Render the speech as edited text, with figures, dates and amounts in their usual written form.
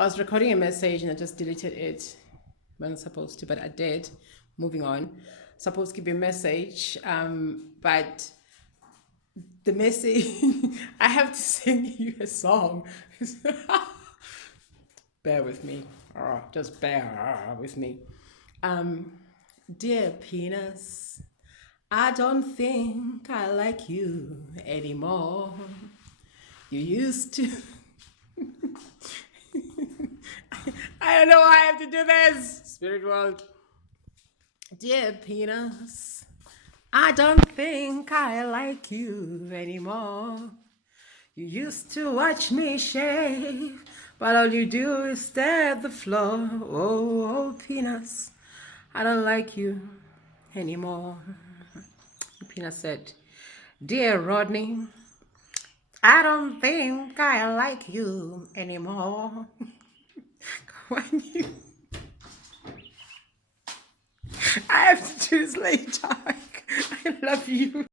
I was recording a message and I just deleted it. Wasn't supposed to, but I did. Moving on. Supposed to give a message, but the message I have to sing you a song. Bear with me. Just bear with me. Um, Dear Penis, I don't think I like you anymore. You used to. I don't know why I have to do this. Spirit world. Dear Penis, I don't think I like you anymore. You used to watch me shave, but all you do is stare at the floor. Oh, Penis, I don't like you anymore. Penis said, Dear Rodney, I don't think I like you anymore. When you... I have to choose later. I love you.